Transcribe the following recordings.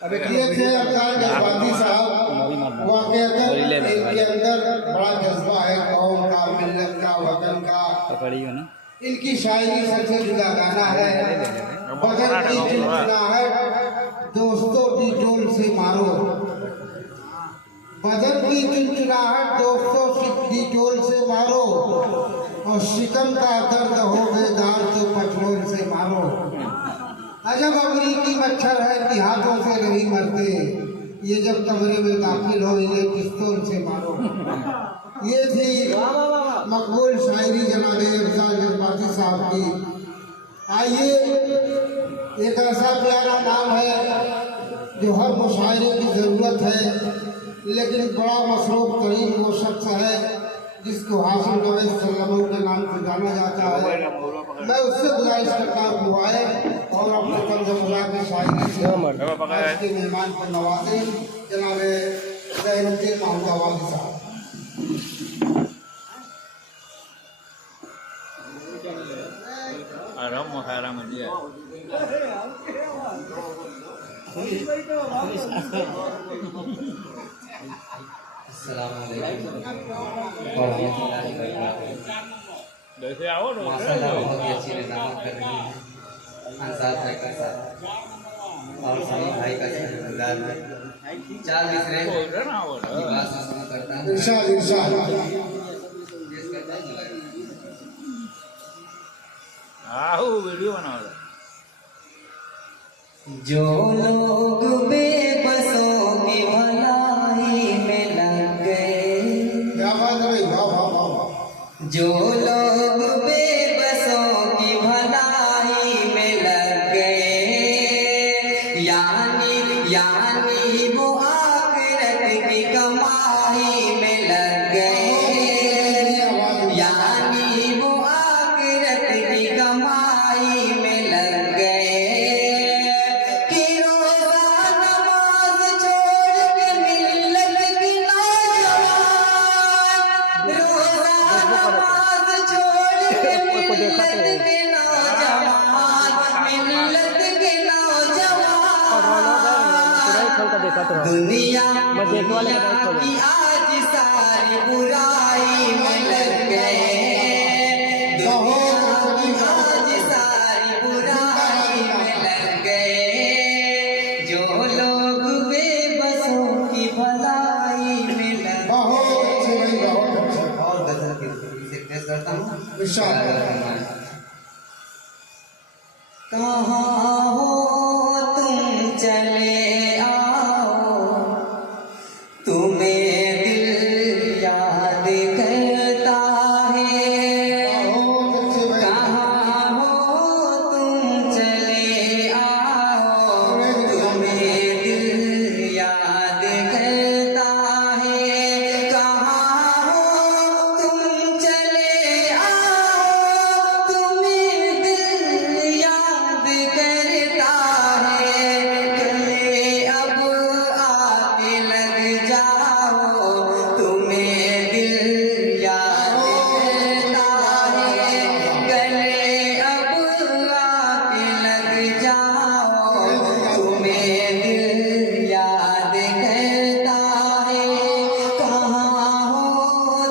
ये थे अवतार जज्बाती साहब, वाकईतन इनके अंदर बड़ा जज्बा है कौम का, मिल्लत का, वतन का। इनकी शायरी सबसे जुदा गाना है, बदन की चिंचनाहट दोस्तों की टोल से मारो, बदन की चिंचनाहट दोस्तों की टोल से मारो, और शिकम का दर्द हो बेदार तो पटरोल से मारो। अजब अमरीकी मच्छर है कि हाथों से नहीं मरते, ये जब कमरे में दाखिल हो इन्हें पिस्तौल से मारो। ये थी मकबूल शायरी जनाब अफजाल जज्बाती साहब की। आइए, एक ऐसा प्यारा नाम है जो हर मुशायरे की ज़रूरत है, लेकिन बड़ा मसरूफ तरीन वो शख्स है जिसको हासिल नबी सल्लल्लाहु के नाम से जाना जाता है। मैं उससे गुजारिश करता हूँ आए और अपने तर्जुमा की शायरी से आज के मेहमान को नवाजे जनाब ज़हीरुद्दीन महमूदाबादी साहब। जैसे आओ माशाल्लाह बहुत ही अच्छी निजामत कर रही है अंसार भाई के साथ और सभी भाई का अंदाज है। चार मिसरे की बात सुना करता हूँ। इरशाद इरशाद आओ वीडियो बनाओ। जो लोग बेबसों की भलाई में लग गए, क्या बात है भाई, वाह वाह वाह। जो लोग बेबसों की भलाई में लग गए, यानी वो आखिरत की कमाई में लग गए, यानी वो आखिरत की कमाई में लग गए, कि रोज़ा नमाज छोड़ के मिल्लत की नौजवान, रोज़ा नमाज छोड़ के मिल्लत के नौजवान, मिल्लत के नौजवान, दुनिया की आज सारी बुराई में लग गए, दुनिया की आज सारी बुराई में लग गए, जो लोग बेबसों की भलाई में लग गए। बहुत अच्छे भाई, बहुत अच्छे। और गजल की से पेश करता हूँ। इरशाद। कहाँ हो तुम चले आओ, तुम्हें दिल याद करता है, बहुत अच्छे भाई। कहाँ हो तुम चले आओ, तुम्हें दिल याद करता है, कहाँ हो तुम चले आओ, तुम्हें दिल याद करता है, गले अब आके लग जाओ, तुम्हें दिल याद करता है, गले अब आके लग जाओ, तुम्हें दिल याद करता है, कहाँ हो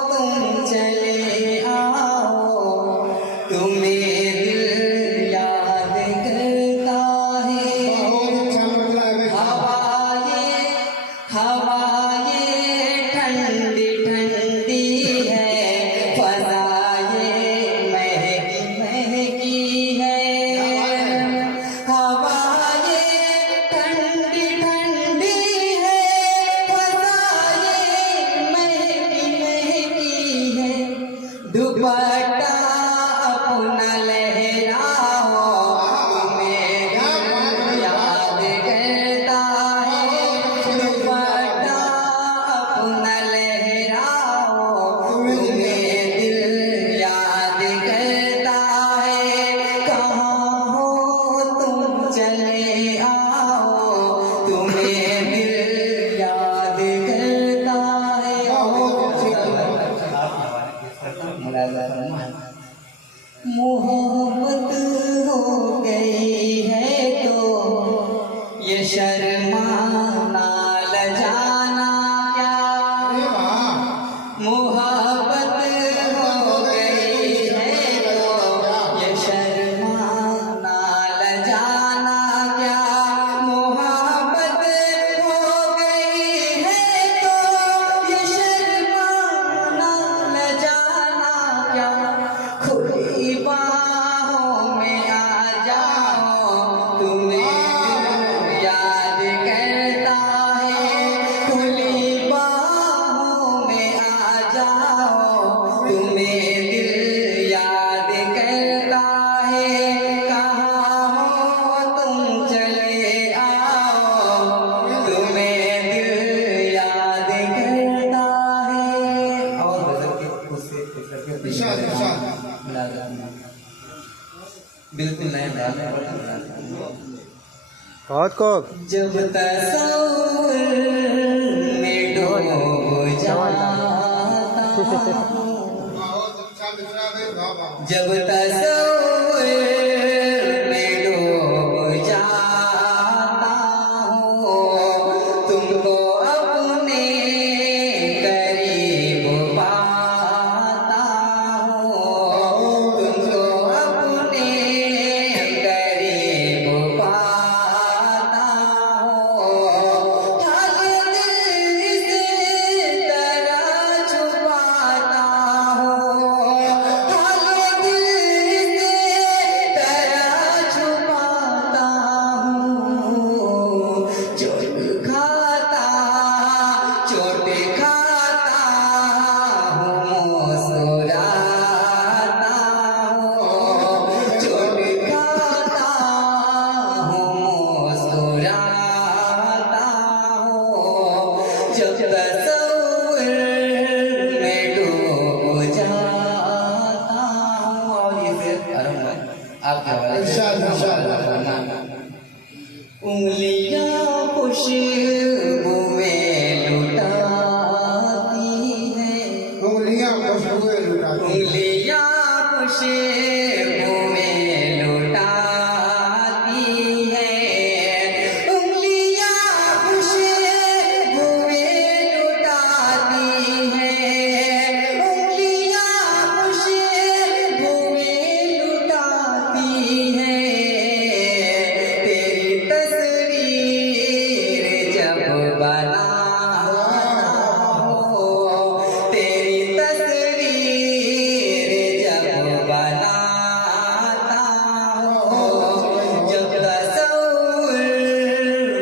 तुम चले आओ, तुम्हें दिल याद करता है। बहुत अच्छा मतलब है भाई। हवाएं ठंडी ठंडी है, फज़ाएं महकी महकी है, हवाएं ठंडी ठंडी है, फज़ाएं महकी महकी है, दुपट्टा अपना लहराओ, तुम्हें दिल याद करता है, दुपट्टा अपना लहराओ, तुम्हें दिल याद करता है, कहाँ हो तुम चले आओ, तुम्हें दिल याद करता है। मोहब्बत हो गई है तो ये शर्मा बहुत को जब तस्वीर में डूब जाता हूँ, बहुत अच्छा मिश्रा भाई बाबा जब तस्वीर में डूब जाता हूँ, तुमको अपने करीब पाता हूँ, तुमको अपने करीब पाता हूँ, हर दिल इस तरह छुपाता हूँ, हर दिल इस तरह छुपाता हूँ, चोट खाता हूँ, मुस्कुराता हूँ, चोट खाता हूँ, मुस्कुराता हूँ, जब तस्वीर में डूब जाता हूँ। और ये फिर आपके हवाले से इंशाअल्लाह। उंगलियां खुशबुएं लुटाती हैं, उंगलियां खुशबुएं लुटाती उंगलियां खुशबुएं लुटाती हैं, उंगलियां खुशबुएं लुटाती हैं, उंगलियां खुशबुएं लुटाती हैं, तेरी तस्वीर जब बनाता हूँ, तेरी तस्वीर जब बनाता हूँ, जब तस्वीर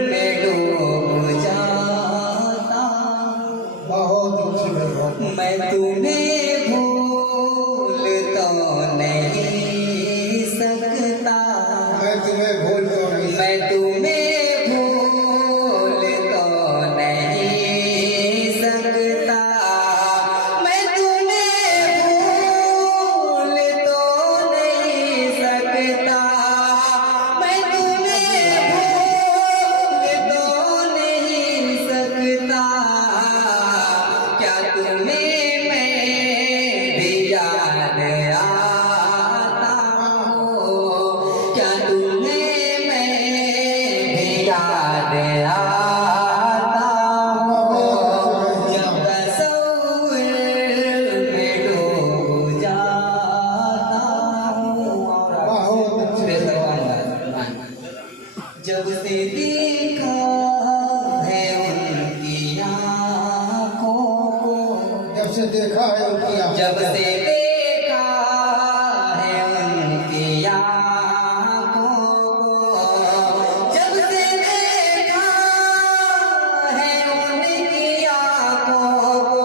में डूब जाता हूँ, बहुत अच्छी भाई बहुत मैं तुम्हें भूल तो नहीं सकता, मैं तुम्हें भूल तो नहीं मैं तुम्हें भूल तो नहीं सकता, मैं तुम्हें भूल तो नहीं सकता, मैं तुम्हें भूल तो नहीं सकता, क्या तुम्हें मैं भी याद आता हूँ, क्या तुम्हें मैं भी याद आता हूँ, जब तस्वीर में डूब जाता हूँ। बहुत अच्छे जब से देखा है उनकी आँखों को, जब से देखा है उनकी आँखों जब को, से देखा है उनकी आँखों को, जब से देखा है उनकी आँखों को,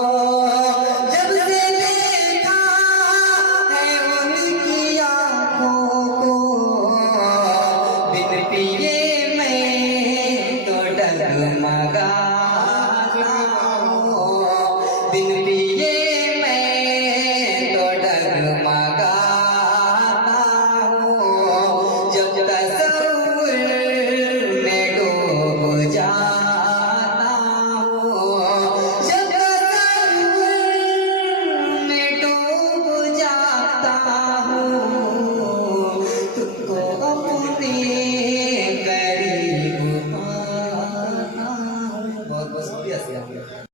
जब से देखा है उनकी आँखों को, बिन पिए मैं तो डगमगाता हूँ, बिन पिए मैं तो डगमगाता हूँ, जब तस्वीर में डूब जाता हूँ, जब तस्वीर में डूब जाता हूँ, तुमको अपने करीब पाता हूँ। बहुत बहुत शुक्रिया।